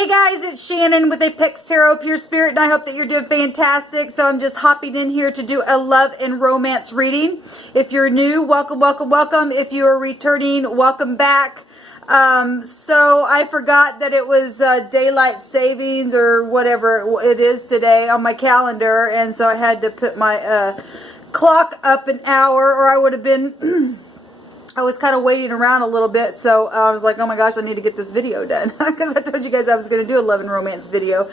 Hey guys, it's Shannon with apextarotpurespirit, and I hope that you're doing fantastic. So I'm just hopping in here to do a love and romance reading. If you're new, welcome, welcome, welcome. If you are returning, welcome back. So I forgot that it was daylight savings or whatever it is today on my calendar, and so I had to put my clock up an hour, or I would have been... I was kind of waiting around a little bit, so I was like, oh my gosh, I need to get this video done. Because I told you guys I was going to do a love and romance video.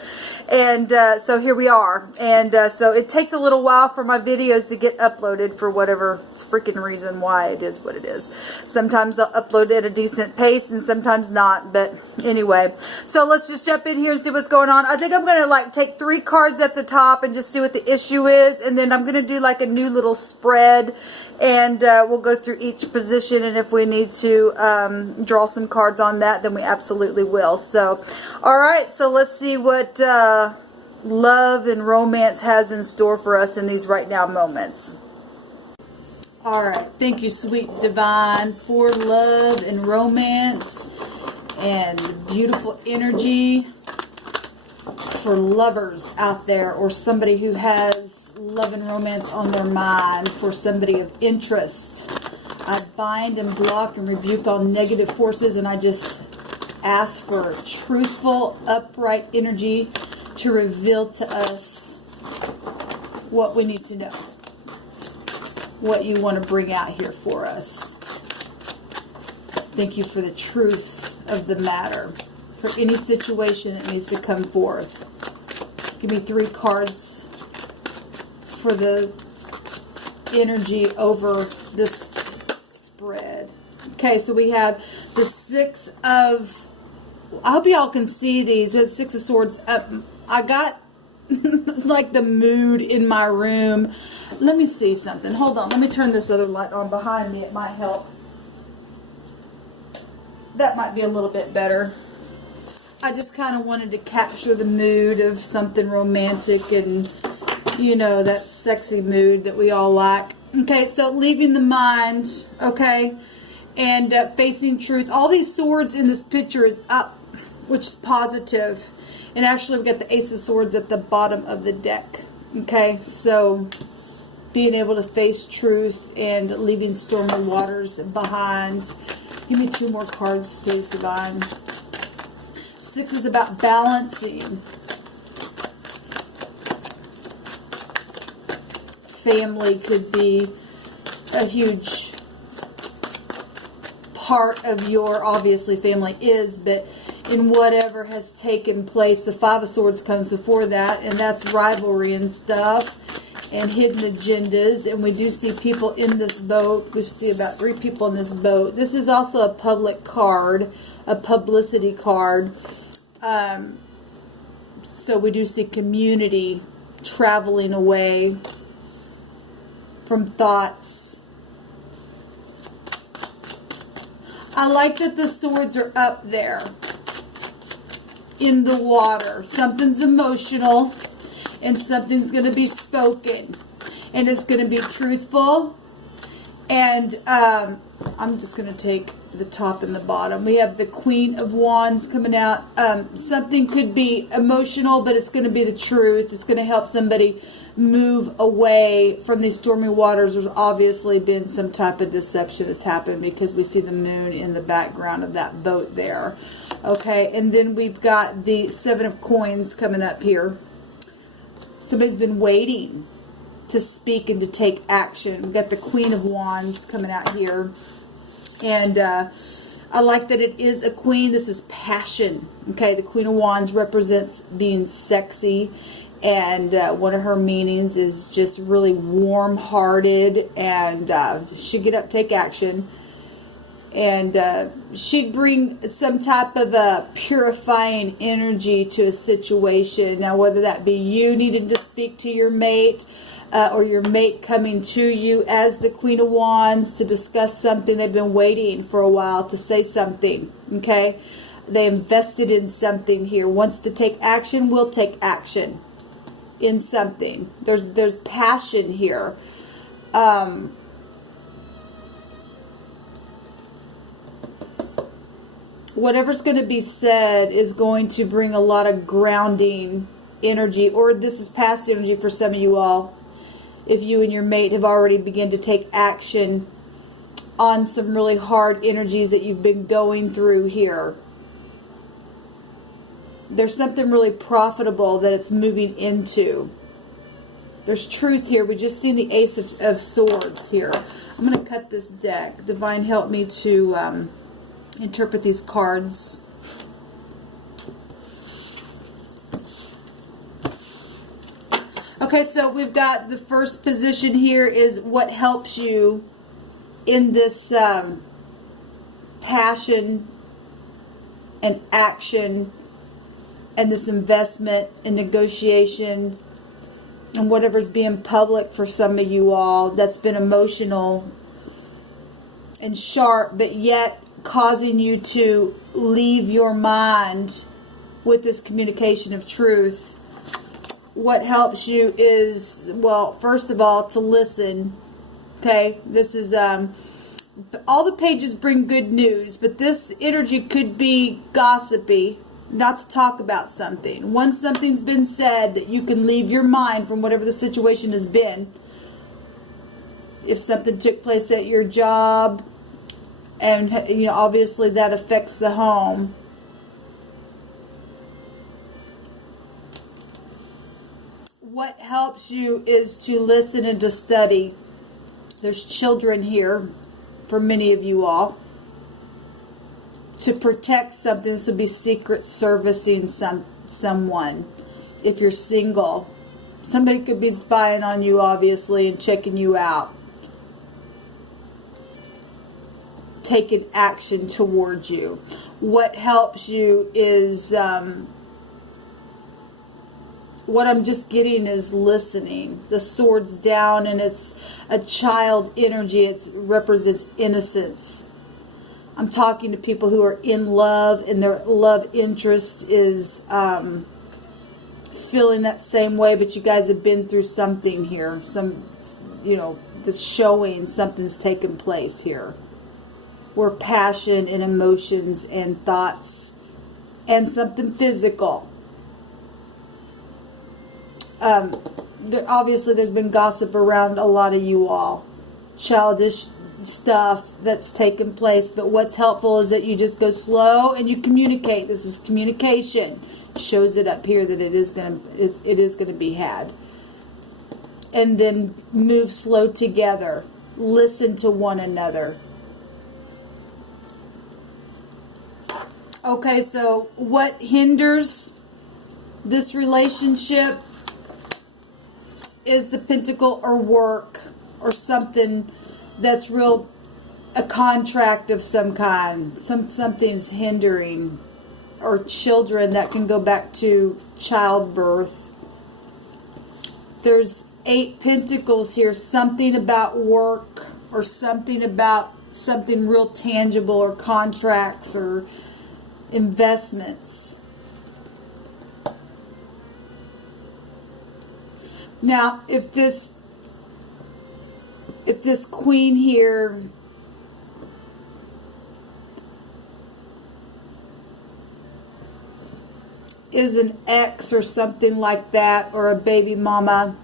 And so here we are. And so it takes a little while for my videos to get uploaded for whatever freaking reason why it is what it is. Sometimes I'll upload at a decent pace and sometimes not. But anyway, so let's just jump in here and see what's going on. I think I'm going to like take 3 cards at the top and just see what the issue is. And then I'm going to do like a new little spread. And we'll go through each position, and if we need to draw some cards on that, then we absolutely will. So, all right, so let's see what love and romance has in store for us in these right now moments. All right, thank you, sweet divine, for love and romance and beautiful energy for lovers out there, or somebody who has love and romance on their mind, for somebody of interest. I bind and block and rebuke all negative forces, and I just ask for truthful, upright energy to reveal to us what we need to know, what you want to bring out here for us. Thank you for the truth of the matter, for any situation that needs to come forth. Give me 3 cards for the energy over this spread. Okay, so we have the 6 of... I hope y'all can see these with 6 of Swords up. I got like the mood in my room. Let me see something. Hold on. Let me turn this other light on behind me. It might help. That might be a little bit better. I just kind of wanted to capture the mood of something romantic and, you know, that sexy mood that we all like. Okay, so leaving the mind, okay, and facing truth. All these swords in this picture is up, which is positive. And actually, we've got the Ace of Swords at the bottom of the deck. Okay, so being able to face truth and leaving stormy waters behind. Give me 2 more cards, please, divine. 6 is about balancing. Family could be a huge part of your, obviously family is, but in whatever has taken place, the 5 of Swords comes before that, and that's rivalry and stuff and hidden agendas. And we do see people in this boat. We see about 3 people in this boat. This is also a public card, a publicity card. So we do see community traveling away from thoughts. I like that the swords are up there in the water. Something's emotional and something's going to be spoken, and it's going to be truthful. And I'm just going to take the top and the bottom. We have the Queen of Wands coming out. Something could be emotional, but it's going to be the truth. It's going to help somebody move away from these stormy waters. There's obviously been some type of deception that's happened, because we see the moon in the background of that boat there. Okay, and then we've got the 7 of Coins coming up here. Somebody's been waiting to speak and to take action. We've got the Queen of Wands coming out here. And I like that it is a queen. This is passion. Okay, the Queen of Wands represents being sexy. And one of her meanings is just really warm-hearted. And she'd get up, take action. And she'd bring some type of a purifying energy to a situation. Now, whether that be you needing to speak to your mate, or your mate coming to you as the Queen of Wands to discuss something. They've been waiting for a while to say something, okay? They invested in something here. Wants to take action, will take action in something. There's passion here. whatever's going to be said is going to bring a lot of grounding energy, or this is past energy for some of you all. If you and your mate have already begun to take action on some really hard energies that you've been going through here. There's something really profitable that it's moving into. There's truth here. We just seen the Ace of Swords here. I'm going to cut this deck. Divine, help me to interpret these cards. Okay, so we've got the first position here is what helps you in this passion and action and this investment and negotiation and whatever's being public for some of you all that's been emotional and sharp, but yet causing you to leave your mind with this communication of truth. What helps you is, well, first of all, to listen. Okay, this is all the pages bring good news, but this energy could be gossipy, not to talk about something. Once something's been said, that you can leave your mind from whatever the situation has been. If something took place at your job, and you know, obviously that affects the home. What helps you is to listen and to study. There's children here for many of you all. To protect something, this would be secret servicing someone. If you're single, somebody could be spying on you, obviously, and checking you out. Taking action towards you. What helps you is, what I'm just getting is listening. The sword's down, and it's a child energy. It represents innocence. I'm talking to people who are in love, and their love interest is feeling that same way, but you guys have been through something here. This showing something's taken place here. Where passion and emotions and thoughts and something physical. Obviously, there's been gossip around a lot of you all. Childish stuff that's taken place, but what's helpful is that you just go slow and you communicate. This is communication. Shows it up here that it is going to be had. And then move slow together. Listen to one another. Okay, so what hinders this relationship is the pentacle or work or something that's real, a contract of some kind. Something's hindering, or children that can go back to childbirth. There's 8 pentacles here. Something about work, or something about something real tangible, or contracts or investments. Now, if this queen here is an ex or something like that, or a baby mama,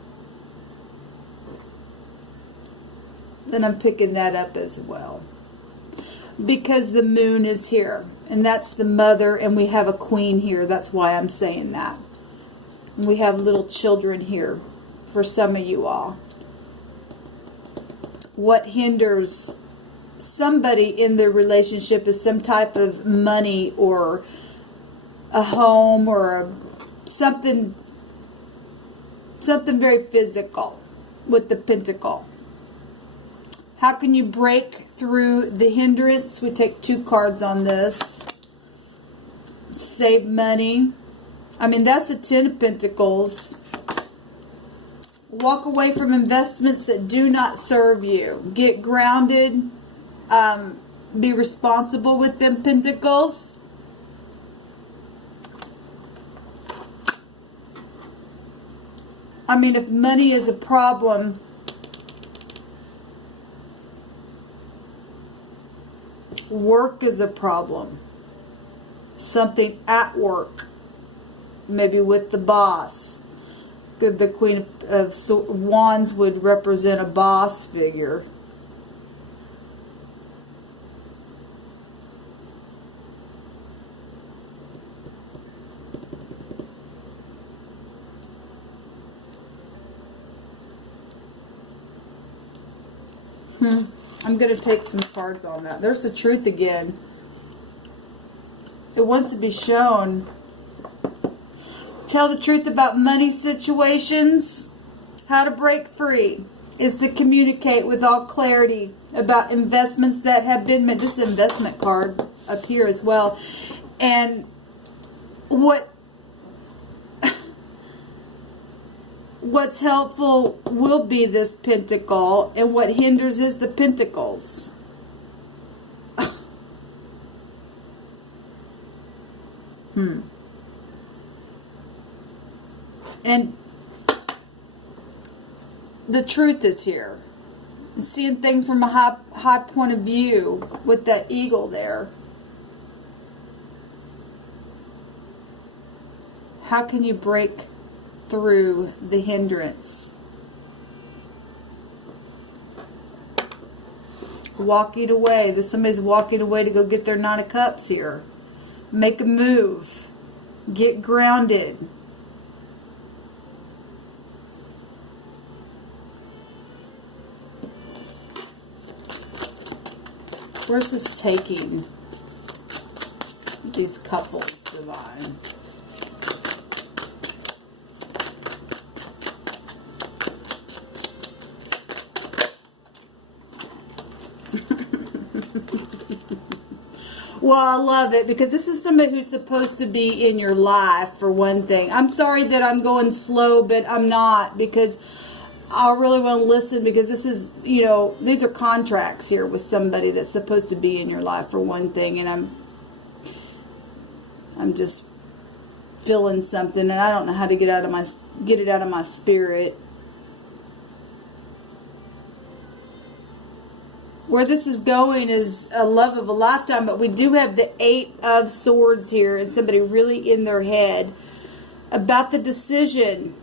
then I'm picking that up as well. Because the moon is here, and that's the mother, and we have a queen here. That's why I'm saying that. And we have little children here for some of you all. What hinders somebody in their relationship is some type of money, or a home, or something very physical with the pentacle. How can you break through the hindrance? We take 2 cards on this. Save money. I mean, that's a 10 of Pentacles. Walk away from investments that do not serve you. Get grounded. Be responsible with them pentacles. I mean, if money is a problem, work is a problem. something at work, maybe with the boss. The Queen of Wands would represent a boss figure. I'm going to take some cards on that. There's the truth again. It wants to be shown. Tell the truth about money situations. How to break free is to communicate with all clarity about investments that have been made. This investment card up here as well. And what's helpful will be this pentacle, and what hinders is the pentacles. And the truth is here. Seeing things from a high point of view with that eagle there. How can you break through the hindrance? Walking away. Somebody's walking away to go get their Nine of Cups here. Make a move. Get grounded. Where's this taking these couples, Divine? Well, I love it because this is somebody who's supposed to be in your life, for one thing. I'm sorry that I'm going slow, but I'm not, because I really want to listen, because this is, you know, these are contracts here with somebody that's supposed to be in your life, for one thing, and I'm just feeling something, and I don't know how to get it out of my spirit. Where this is going is a love of a lifetime, but we do have the Eight of Swords here, and somebody really in their head about the decision.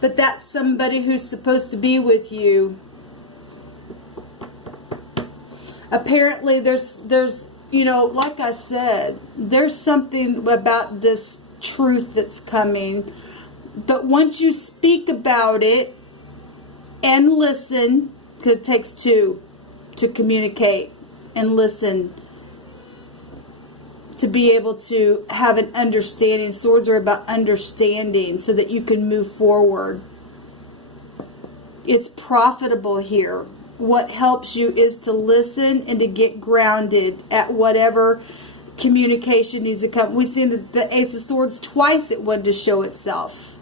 But that's somebody who's supposed to be with you. Apparently there's you know, like I said, there's something about this truth that's coming. But once you speak about it and listen, because it takes two to communicate and listen, to be able to have an understanding. Swords are about understanding so that you can move forward. It's profitable here. What helps you is to listen and to get grounded at whatever communication needs to come. We've seen the Ace of Swords twice. It wanted to show itself.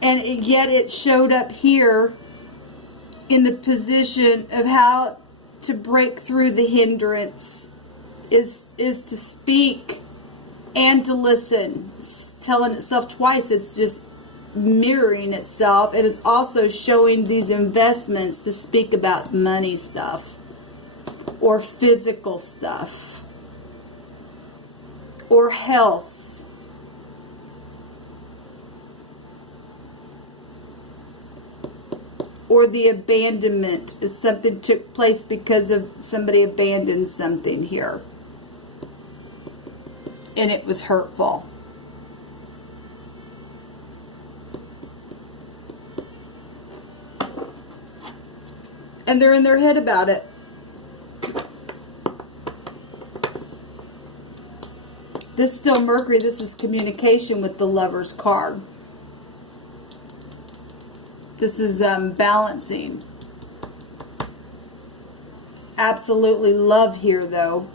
And yet it showed up here in the position of how to break through the hindrance is to speak and to listen. It's telling itself twice. It's just mirroring itself, and it's also showing these investments to speak about money stuff or physical stuff or health. Or the abandonment, if something took place because of somebody abandoned something here. And it was hurtful. And they're in their head about it. This is still Mercury. This is communication with the Lover's card. This is balancing. Absolutely love here, though.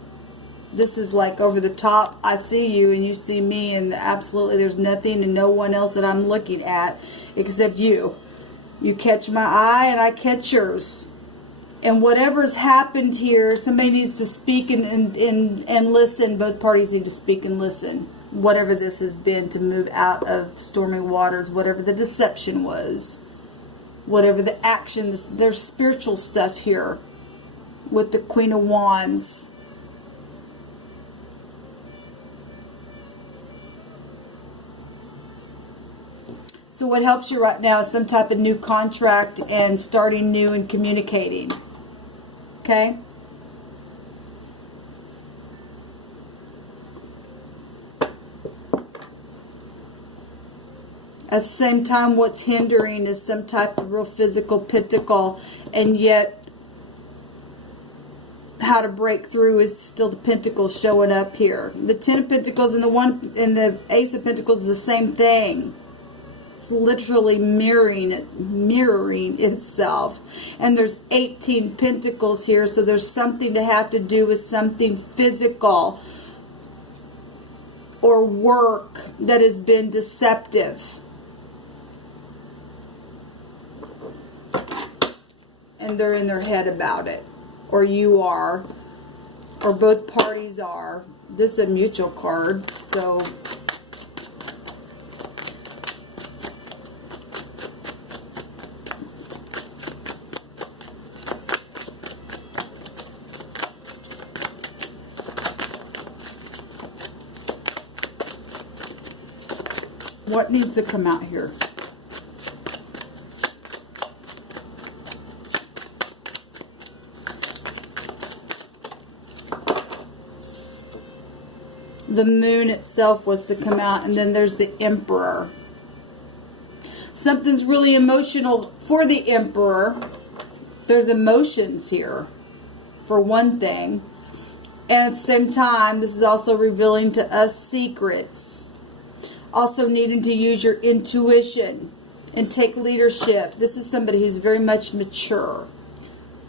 This is like over the top. I see you and you see me, and absolutely there's nothing and no one else that I'm looking at except you. You catch my eye and I catch yours. And whatever's happened here, somebody needs to speak and listen. Both parties need to speak and listen. Whatever this has been, to move out of stormy waters, whatever the deception was. Whatever the action, there's spiritual stuff here. with the Queen of Wands. So what helps you right now is some type of new contract and starting new and communicating. Okay? At the same time, what's hindering is some type of real physical pentacle, and yet how to break through is still the pentacles showing up here. The Ten of Pentacles and the Ace of Pentacles is the same thing. It's literally mirroring itself. And there's 18 pentacles here, so there's something to have to do with something physical or work that has been deceptive. And they're in their head about it. Or you are. Or both parties are. This is a mutual card, so... What needs to come out here? The moon itself was to come out, and then there's the Emperor. Something's really emotional for the Emperor. There's emotions here, for one thing. And at the same time, this is also revealing to us secrets. Also needing to use your intuition and take leadership. This is somebody who's very much mature.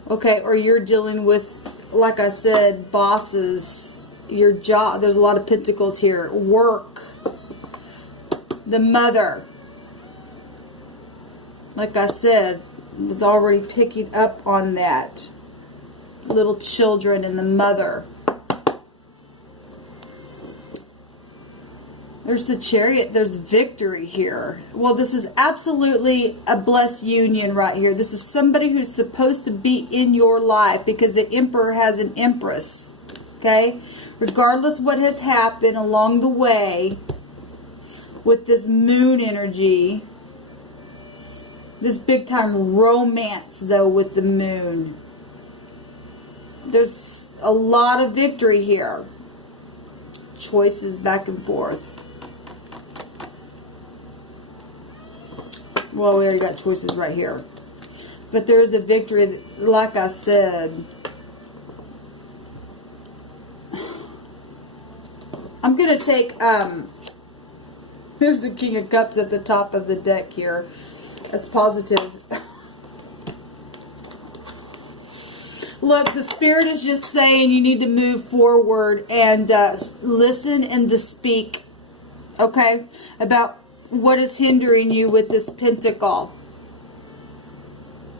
Okay, or you're dealing with, like I said, bosses, your job. There's a lot of pentacles here. Work. The mother. Like I said, was already picking up on that. Little children and the mother. There's the Chariot. There's victory here. Well, this is absolutely a blessed union right here. This is somebody who's supposed to be in your life because the Emperor has an Empress. Okay? Regardless what has happened along the way with this moon energy, this big time romance, though, with the moon. There's a lot of victory here. Choices back and forth. Well, we already got choices right here. But there is a victory, like I said. I'm going to take, there's the King of Cups at the top of the deck here. That's positive. Look, the Spirit is just saying you need to move forward and listen and to speak, okay, about what is hindering you with this pentacle.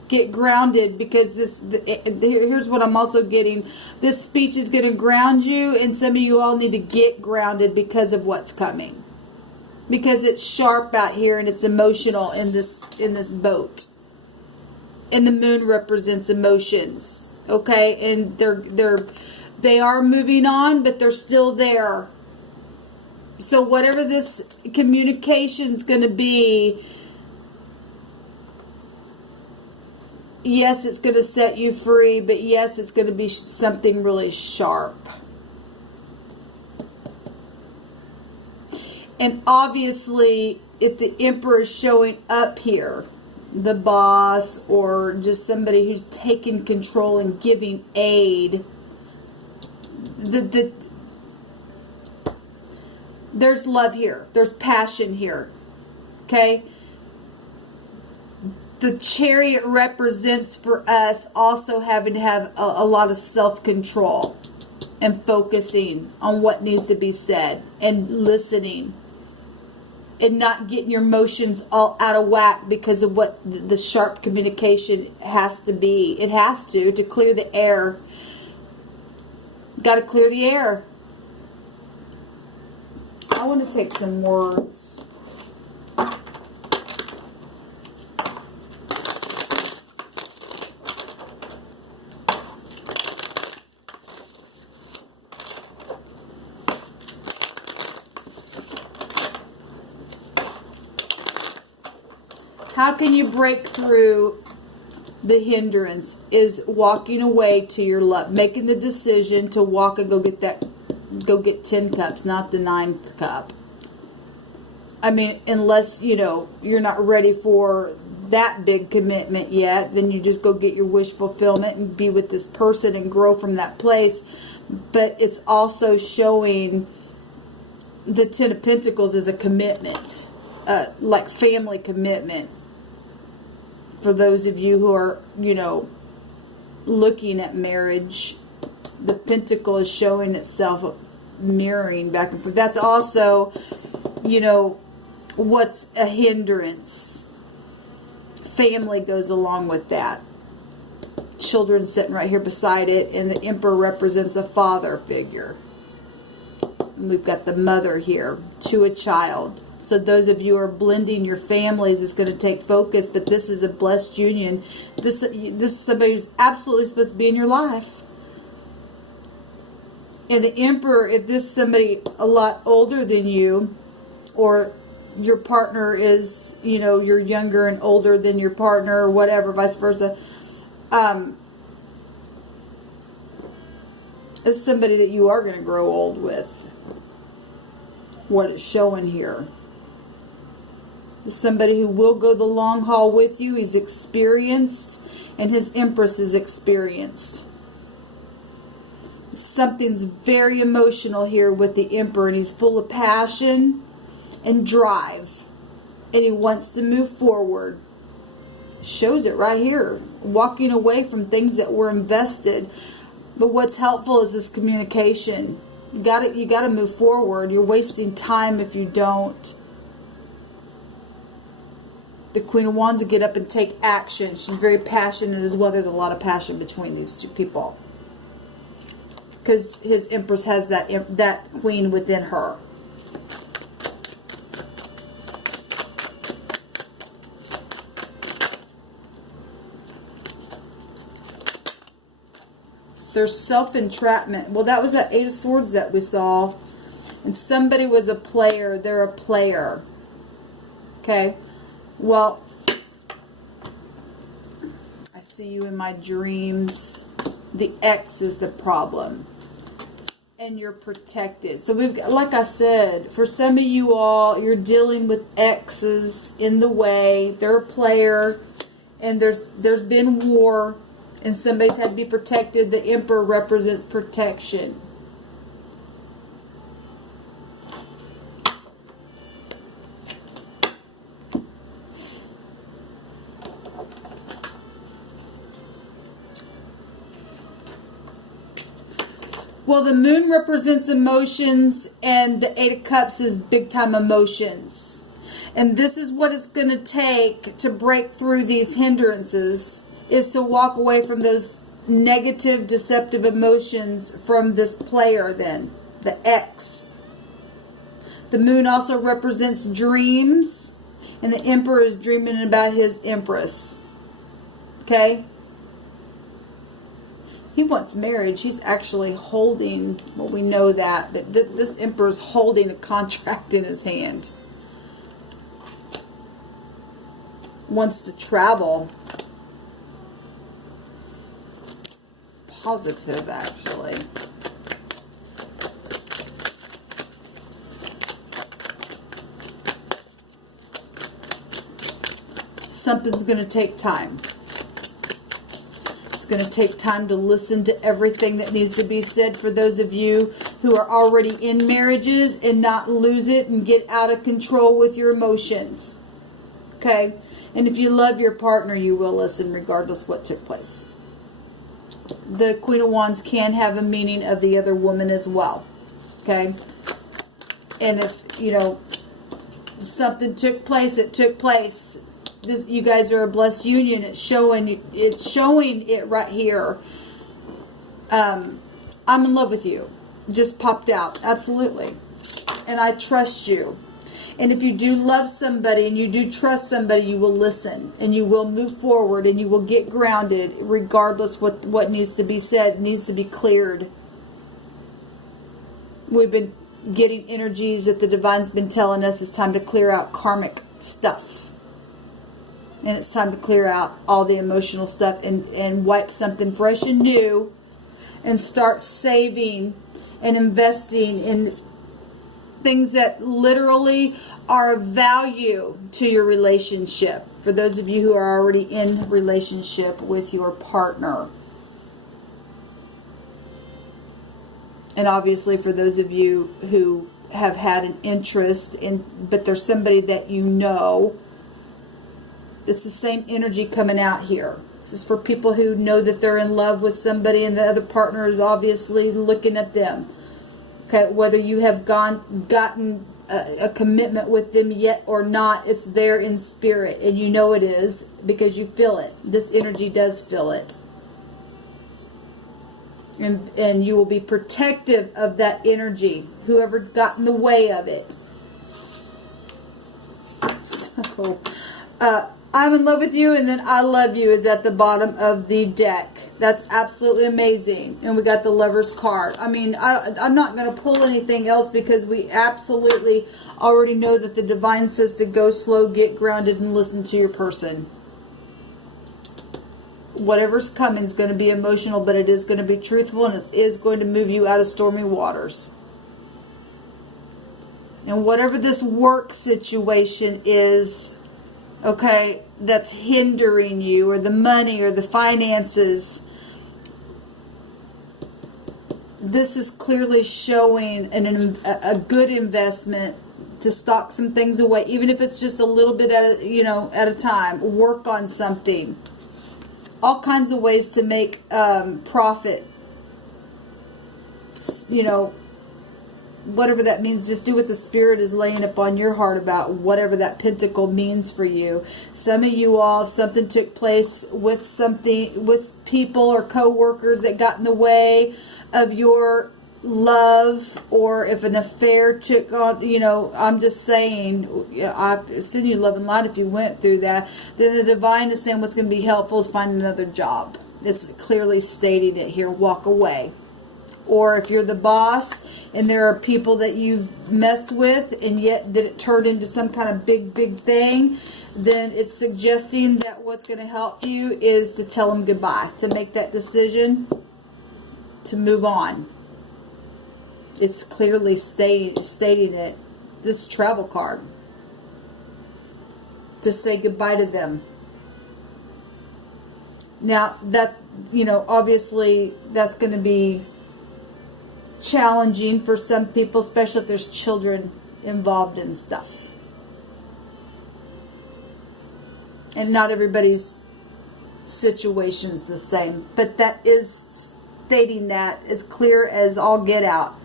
Get grounded, because here's what I'm also getting. This speech is going to ground you, and some of you all need to get grounded because of what's coming. Because it's sharp out here and it's emotional in this boat. And the moon represents emotions. Okay, and they are moving on, but they're still there. So whatever this communication's going to be, yes, it's going to set you free, but yes, it's going to be something really sharp. And obviously, if the Emperor is showing up here, the boss or just somebody who's taking control and giving aid, there's love here. There's passion here. Okay? The Chariot represents for us also having to have a lot of self-control and focusing on what needs to be said and listening and not getting your emotions all out of whack because of what the sharp communication has to be. It has to clear the air. Got to clear the air. I want to take some words. How can you break through the hindrance? Is walking away to your love, making the decision to walk and go get 10 cups, not the 9th cup. I mean, unless, you know, you're not ready for that big commitment yet, then you just go get your wish fulfillment and be with this person and grow from that place. But it's also showing the 10 of Pentacles as a commitment, like family commitment. For those of you who are, you know, looking at marriage, the Pentacle is showing itself mirroring back and forth. That's also, you know, what's a hindrance. Family goes along with that. Children sitting right here beside it, and the Emperor represents a father figure. And we've got the mother here to a child. So those of you who are blending your families, it's going to take focus, but this is a blessed union. This is somebody who's absolutely supposed to be in your life. And the Emperor, if this is somebody a lot older than you, or your partner is, you know, you're younger and older than your partner, or whatever, vice versa, is somebody that you are going to grow old with. What it's showing here. Somebody who will go the long haul with you. He's experienced, and his Empress is experienced. Something's very emotional here with the Emperor, and he's full of passion and drive, and he wants to move forward. Shows it right here, walking away from things that were invested. But what's helpful is this communication. You got to move forward. You're wasting time if you don't. The Queen of Wands will get up and take action. She's very passionate as well. There's a lot of passion between these two people, because his Empress has that Queen within her. There's self-entrapment. Well, that was that 8 of Swords that we saw. And somebody was a player. They're a player. Okay. Well, I see you in my dreams. The X is the problem. And you're protected. So we've got, like I said, for some of you all, you're dealing with X's in the way. They're a player. And there's been war. And somebody's had to be protected. The Emperor represents protection. Well, the Moon represents emotions, and the 8 of Cups is big time emotions. And this is what it's going to take to break through these hindrances, is to walk away from those negative, deceptive emotions from this player then, the X. The Moon also represents dreams, and the Emperor is dreaming about his Empress. Okay? He wants marriage. He's actually holding, well, we know that, but this Emperor is holding a contract in his hand. Wants to travel. Positive, actually. Something's going to take time. It's going to take time to listen to everything that needs to be said for those of you who are already in marriages, and not lose it and get out of control with your emotions. Okay? And if you love your partner, you will listen regardless what took place. The Queen of Wands can have a meaning of the other woman as well. Okay? And if, you know, something took place, it took place. This, you guys are a blessed union. It's showing it right here. I'm in love with you. Just popped out. Absolutely. And I trust you. And if you do love somebody and you do trust somebody, you will listen and you will move forward and you will get grounded regardless what needs to be said, needs to be cleared. We've been getting energies that the Divine's been telling us it's time to clear out karmic stuff. And it's time to clear out all the emotional stuff and wipe something fresh and new and start saving and investing in things that literally are of value to your relationship. For those of you who are already in relationship with your partner. And obviously for those of you who have had an interest in, but there's somebody that you know, it's the same energy coming out here. This is for people who know that they're in love with somebody and the other partner is obviously looking at them. Okay, whether you have gotten a commitment with them yet or not, it's there in spirit, and you know it is because you feel it. This energy does feel it. And you will be protective of that energy, whoever got in the way of it. So, I'm in love with you, and then I love you is at the bottom of the deck. That's absolutely amazing. And we got the Lover's card. I mean, I'm not going to pull anything else because we absolutely already know that the divine says to go slow, get grounded, and listen to your person. Whatever's coming is going to be emotional, but it is going to be truthful, and it is going to move you out of stormy waters. And whatever this work situation is, okay, that's hindering you, or the money or the finances, this is clearly showing a good investment to stock some things away, even if it's just a little bit at a time. Work on something. All kinds of ways to make profit. Whatever that means, just do what the Spirit is laying upon your heart about whatever that pentacle means for you. Some of you all, something took place with people or co-workers that got in the way of your love, or if an affair took on, I'm just saying, I send you love and light if you went through that. Then the divine is saying what's going to be helpful is find another job. It's clearly stating it here, walk away. Or if you're the boss and there are people that you've messed with and yet that it turned into some kind of big thing, then it's suggesting that what's going to help you is to tell them goodbye, to make that decision, to move on. It's clearly stating it, this travel card, to say goodbye to them. Now, that's, obviously that's going to be challenging for some people, especially if there's children involved in stuff. And not everybody's situation's the same, but that is stating that as clear as all get out.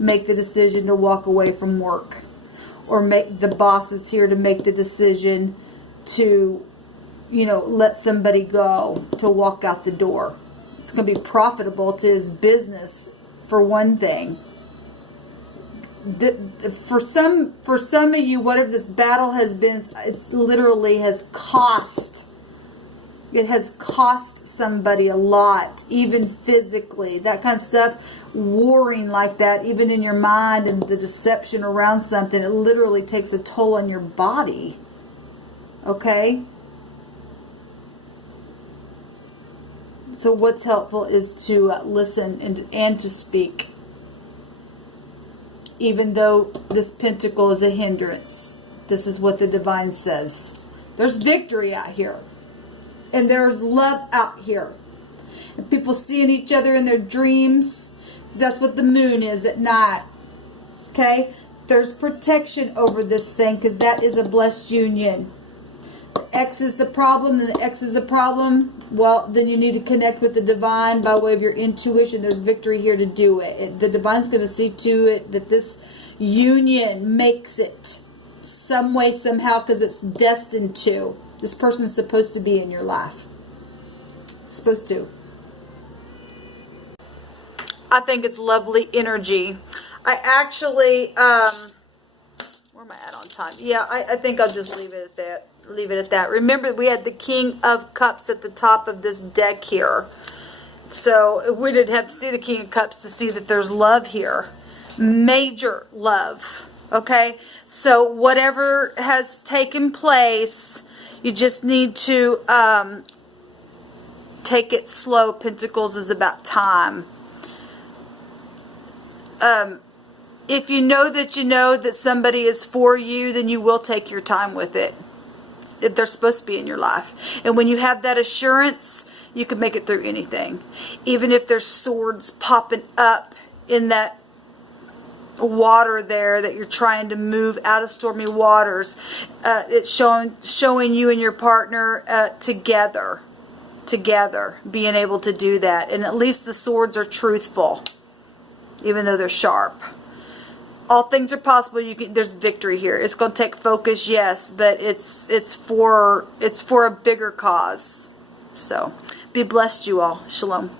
Make the decision to walk away from work, or make the boss is here to make the decision to, let somebody go, to walk out the door. It's going to be profitable to his business, for one thing. For some of you, whatever this battle has been, it literally has cost. It has cost somebody a lot, even physically. That kind of stuff, warring like that, even in your mind and the deception around something, it literally takes a toll on your body. Okay? So what's helpful is to listen and to speak. Even though this pentacle is a hindrance. This is what the divine says. There's victory out here. And there's love out here. And people seeing each other in their dreams. That's what the moon is at night. Okay? There's protection over this thing, because that is a blessed union. The X is the problem, and the X is the problem. Well, then you need to connect with the divine by way of your intuition. There's victory here to do it. The divine's going to see to it that this union makes it some way, somehow, because it's destined to. This person's supposed to be in your life. It's supposed to. I think it's lovely energy. I actually, where am I at on time? Yeah, I think I'll just leave it at that. Remember, we had the King of Cups at the top of this deck here. So we didn't have to see the King of Cups to see that there's love here. Major love. Okay? So whatever has taken place, You just need to take it slow. Pentacles is about time. If you know that somebody is for you, then you will take your time with it. They're supposed to be in your life. And when you have that assurance, you can make it through anything. Even if there's swords popping up in that water there that you're trying to move out of stormy waters, it's showing you and your partner together, being able to do that. And at least the swords are truthful, even though they're sharp. All things are possible. There's victory here. It's going to take focus, yes, but it's for a bigger cause. So be blessed, you all. Shalom.